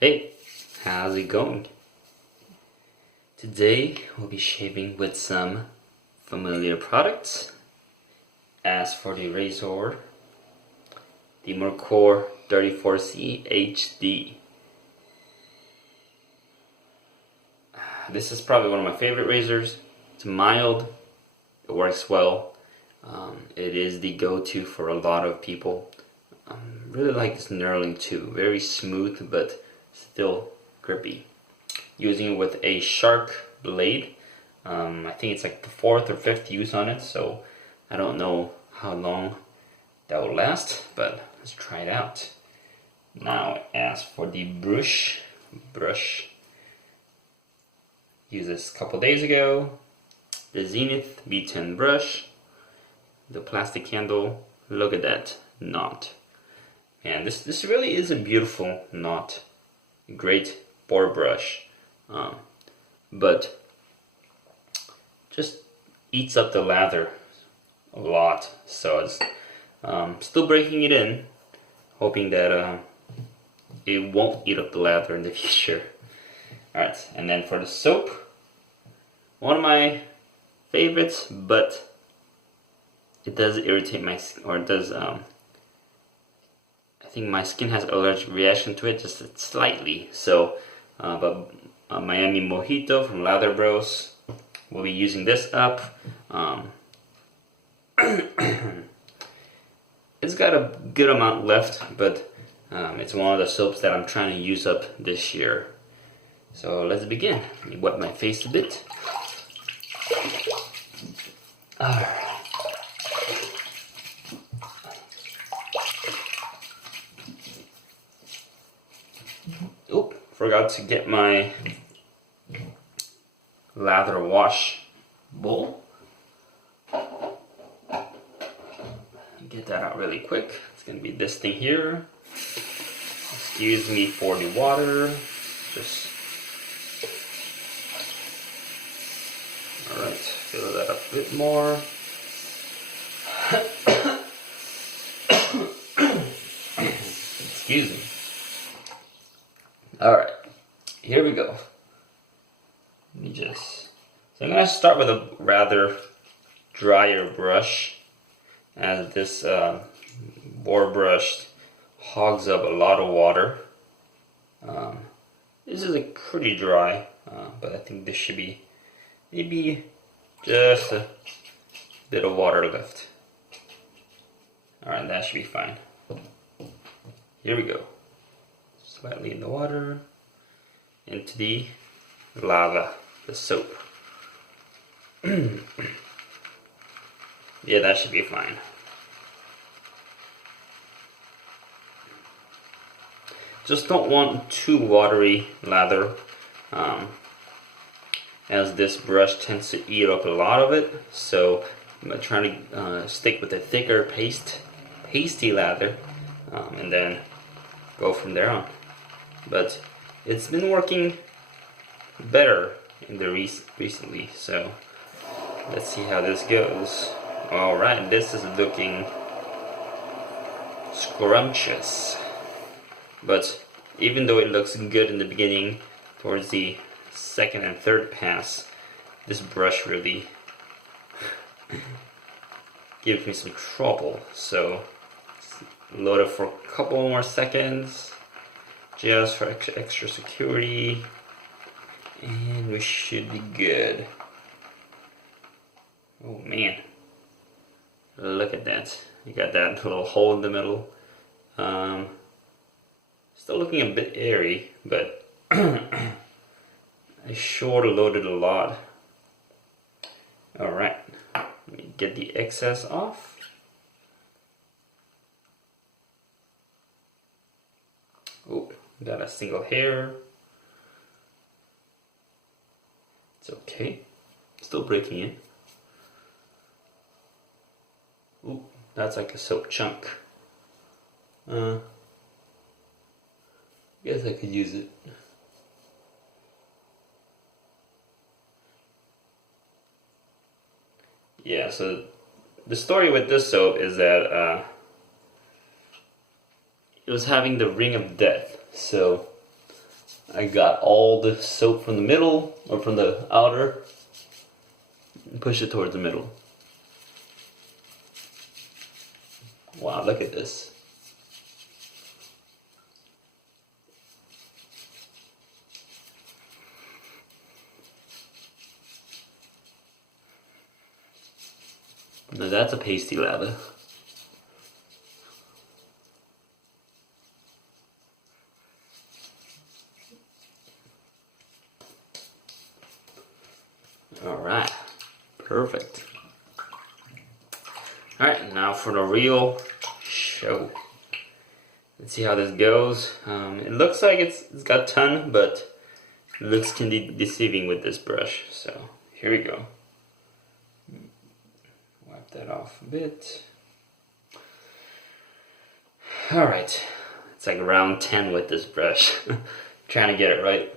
Hey, how's it going? Today we'll be shaving with some familiar products. As for the razor, the Merkur 34C HD. This is probably one of my favorite razors. It's mild, it works well. It is the go-to for a lot of people. Really like this knurling too, very smooth but still grippy. Using it with a shark blade. I think it's like the 4th or 5th use on it, so I don't know how long that will last, but let's try it out. Now, as for the brush, used this a couple days ago. The Zenith B10 brush, the plastic handle. Look at that knot. And this really is a beautiful knot. Great boar brush, but just eats up the lather a lot. So it's still breaking it in, hoping that it won't eat up the lather in the future. Alright, and then for the soap, one of my favorites, but it does irritate my skin, or it does, I think my skin has an allergic reaction to it, just slightly. So, but Miami Mojito from Lather Bros, we'll be using this up. It's got a good amount left, but it's one of the soaps that I'm trying to use up this year. So let's begin. Let me wet my face a bit. Alright. Oop, forgot to get my lather wash bowl. Get that out really quick. It's gonna be this thing here. Excuse me for the water. Just alright, fill that up a bit more. Excuse me. Alright, here we go. Let me just. So I'm gonna start with a rather drier brush, as this boar brush hogs up a lot of water. This is like pretty dry, but I think this should be maybe just a bit of water left. Alright, that should be fine. Here we go. Slightly in the water, into the lava, the soap. Yeah, that should be fine. Just don't want too watery lather, as this brush tends to eat up a lot of it. So I'm trying to stick with a thicker pasty lather, and then go from there on. But it's been working better in the recently, so let's see how this goes. Alright, this is looking scrumptious. But even though it looks good in the beginning, towards the second and third pass, this brush really gives me some trouble. So load it for a couple more seconds, just for extra security, and we should be good. Oh man, look at that. You got that little hole in the middle. Still looking a bit airy, but I sure loaded a lot. Alright, let me get the excess off. Oh, got a single hair. It's okay. Still breaking in. Ooh, that's like a soap chunk. Guess I could use it. Yeah, so the story with this soap is that it was having the ring of death. So I got all the soap from the middle, or from the outer, and push it towards the middle. Wow, look at this. Now that's a pasty lather. Alright, perfect. Alright, now for the real show. Let's see how this goes. It looks like it's got a ton, but looks can be deceiving with this brush. So here we go. Wipe that off a bit. Alright, it's like round 10 with this brush. Trying to get it right.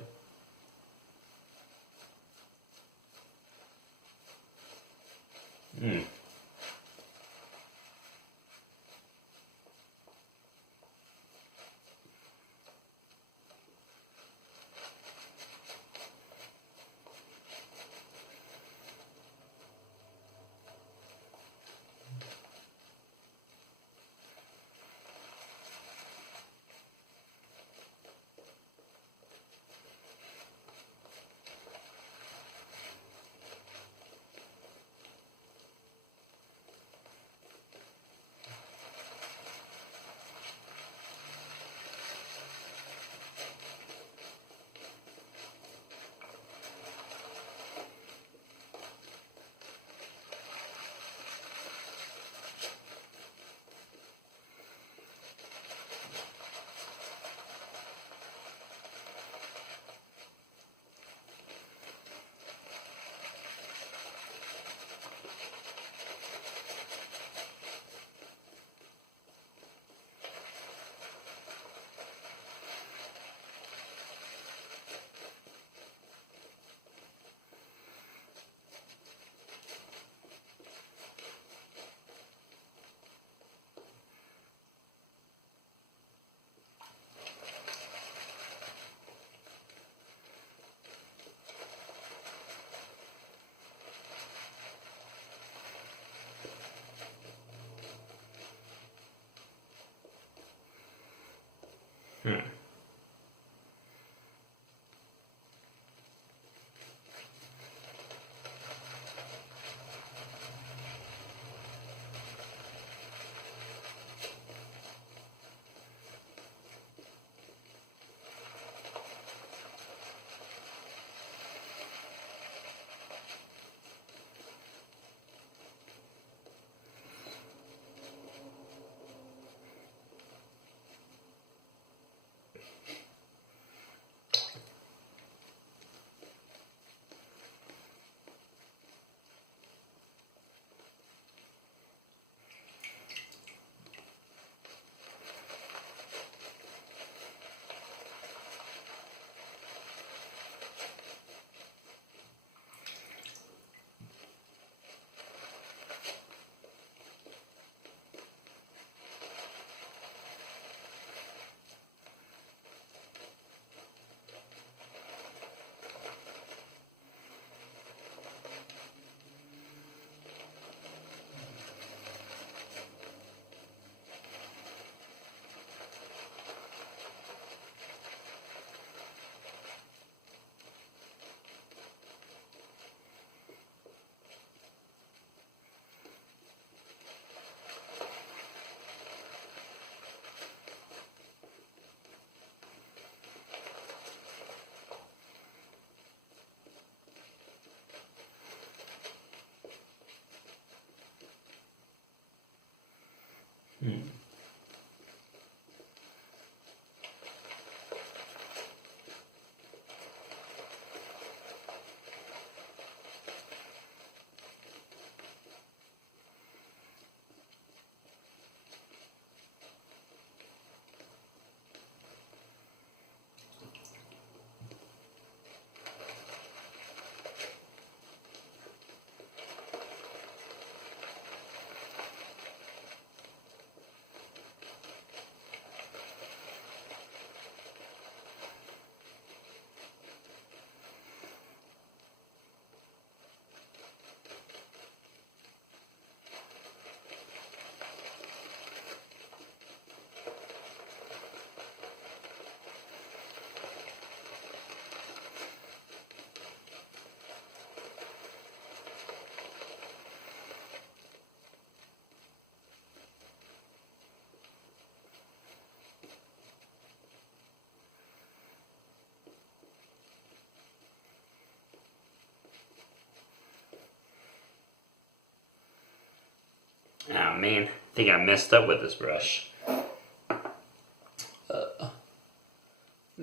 man, I think I messed up with this brush.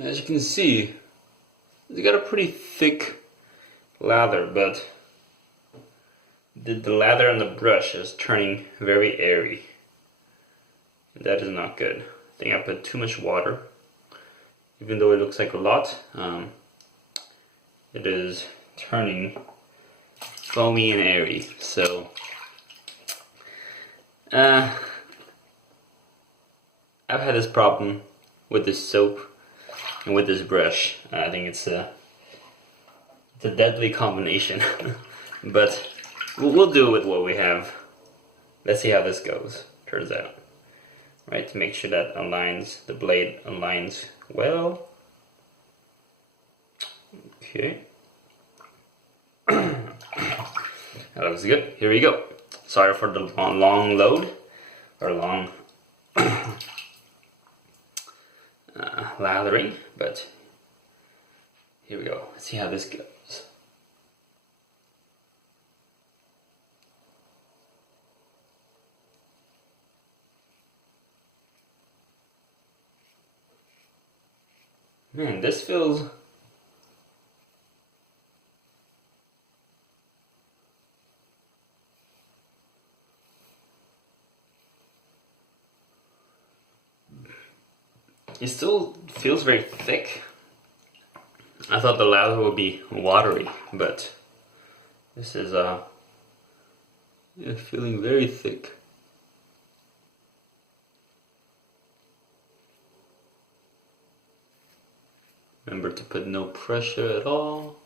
As you can see, it's got a pretty thick lather, but the lather on the brush is turning very airy. That is not good. I think I put too much water. Even though it looks like a lot, it is turning foamy and airy. So I've had this problem with this soap and with this brush. I think it's a deadly combination. But we'll do with what we have. Let's see how this goes, turns out. Right, to make sure that aligns, the blade aligns well. Okay. That looks good. Here we go. Sorry for the long load, or long lathering, but here we go. Let's see how this goes. Man, this feels... It still feels very thick. I thought the lather would be watery, but this is feeling very thick. Remember to put no pressure at all.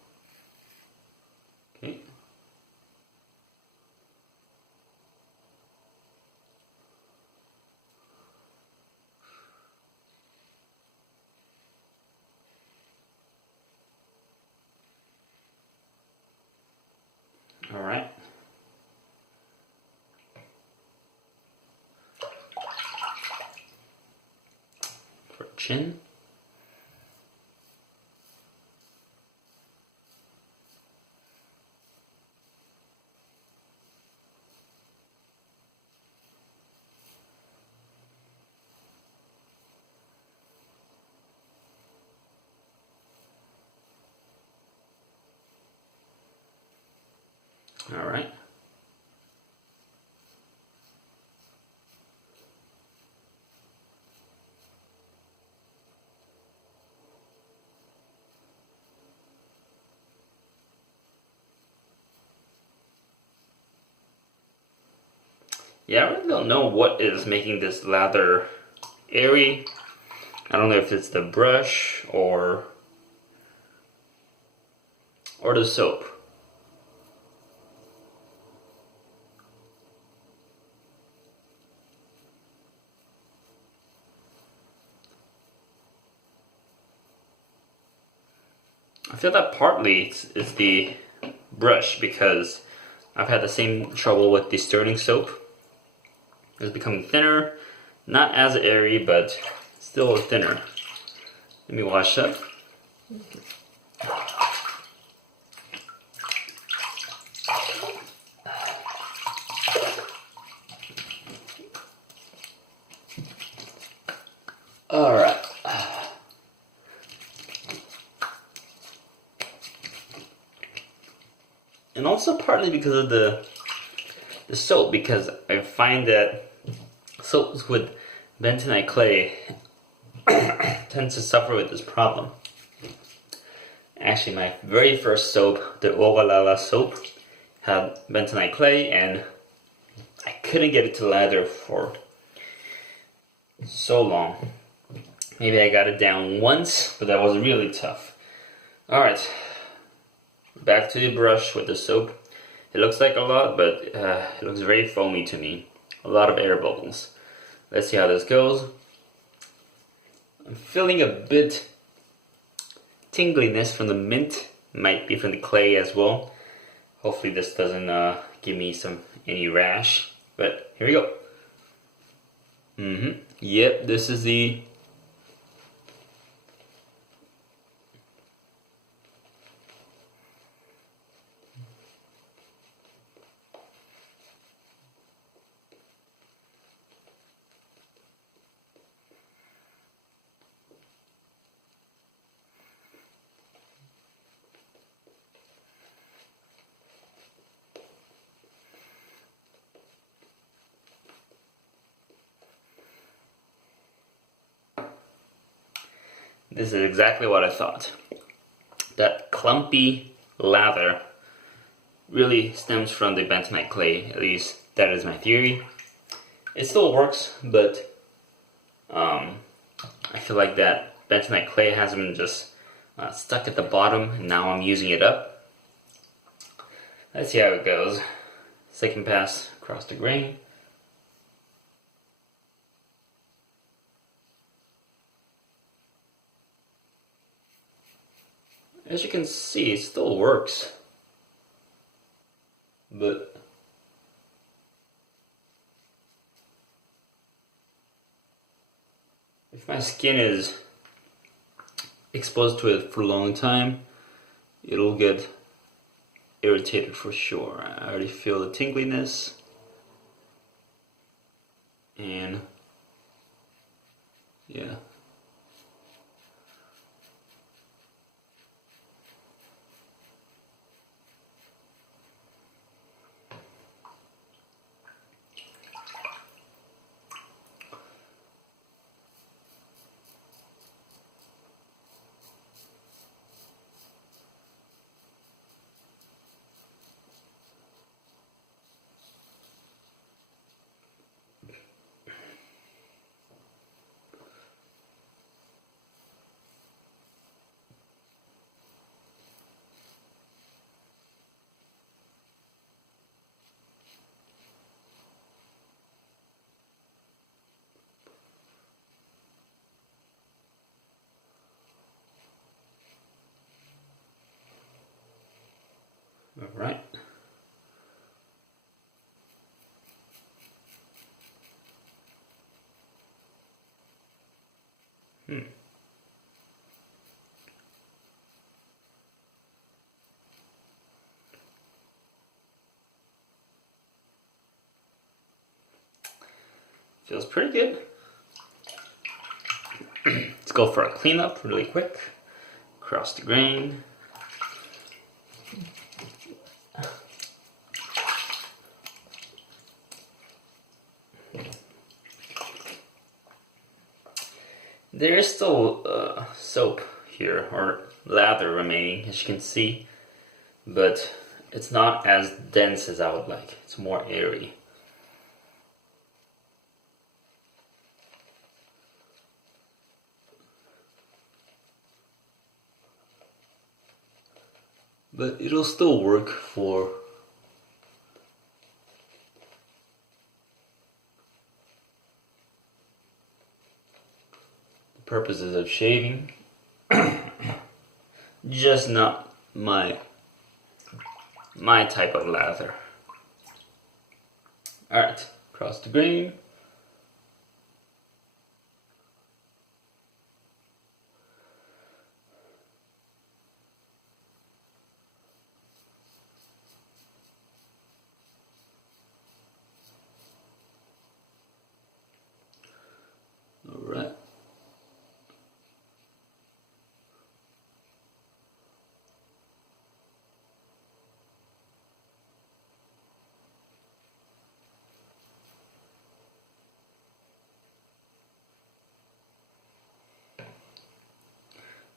Okay. All right. For chin. All right. Yeah, I really don't know what is making this lather airy. I don't know if it's the brush or the soap. I feel that partly it's the brush, because I've had the same trouble with the Stirling soap. It's becoming thinner, not as airy, but still thinner. Let me wash up. All right. And also partly because of the soap, because I find that soaps with bentonite clay tend to suffer with this problem. Actually, my very first soap, the Oralala soap, had bentonite clay, and I couldn't get it to lather for so long. Maybe I got it down once, but that was really tough. Alright, back to the brush with the soap. It looks like a lot, but it looks very foamy to me. A lot of air bubbles. Let's see how this goes. I'm feeling a bit tingliness from the mint. Might be from the clay as well. Hopefully this doesn't give me any rash. But here we go. Yep, this is the... This is exactly what I thought. That clumpy lather really stems from the bentonite clay. At least that is my theory. It still works, but I feel like that bentonite clay has been just stuck at the bottom, and now I'm using it up. Let's see how it goes. Second pass across the grain. As you can see, it still works, but if my skin is exposed to it for a long time, it'll get irritated for sure. I already feel the tingliness, and yeah. All right. Feels pretty good. Let's go for a cleanup really quick. Across the grain. There is still soap here, or lather remaining, as you can see, but it's not as dense as I would like. It's more airy. But it'll still work for the purposes of shaving. Just not my type of lather. Alright, cross the grain. Alright.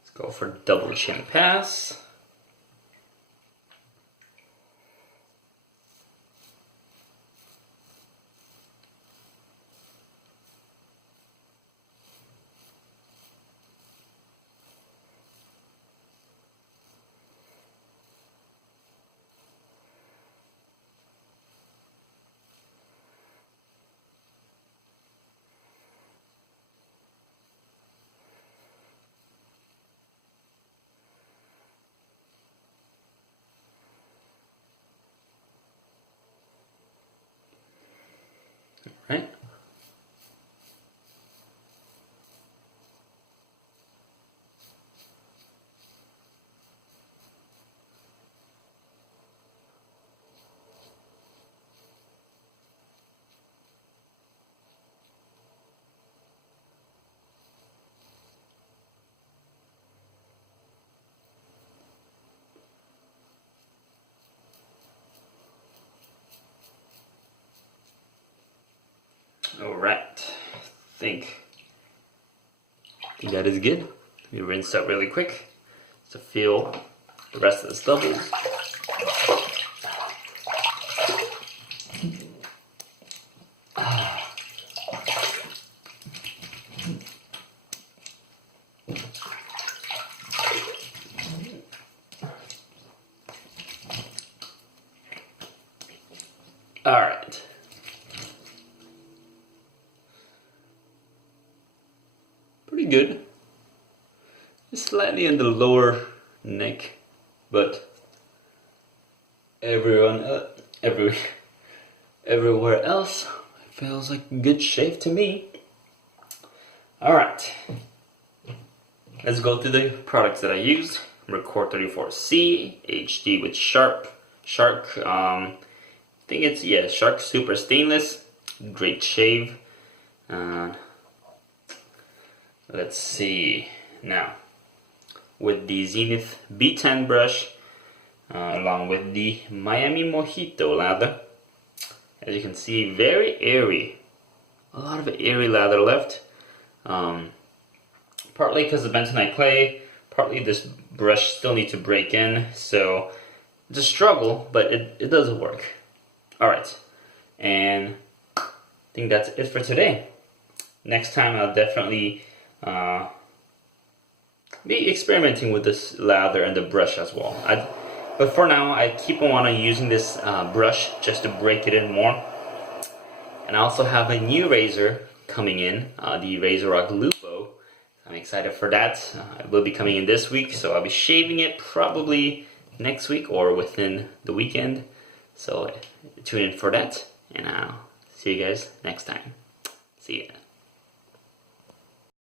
Let's go for double chin pass. Right? Alright, I think that is good. You rinse that really quick to feel the rest of the stubbles. Alright. Pretty good. Just slightly in the lower neck, but everywhere else feels like good shape to me. Alright. Let's go through the products that I used. Merkur 34C, HD with Shark. I think it's, yeah, Shark Super Stainless. Great shave. Let's see. Now, with the Zenith B10 brush, along with the Miami Mojito lather. As you can see, very airy. A lot of airy lather left. Partly because of bentonite clay, partly this brush still needs to break in, so it's a struggle, but it does work. Alright, and I think that's it for today. Next time I'll definitely be experimenting with this lather and the brush as well. But for now, I keep on using this brush just to break it in more. And I also have a new razor coming in, the Razorock Lupo. I'm excited for that. It will be coming in this week, so I'll be shaving it probably next week or within the weekend. So tune in for that, and I'll see you guys next time. See ya.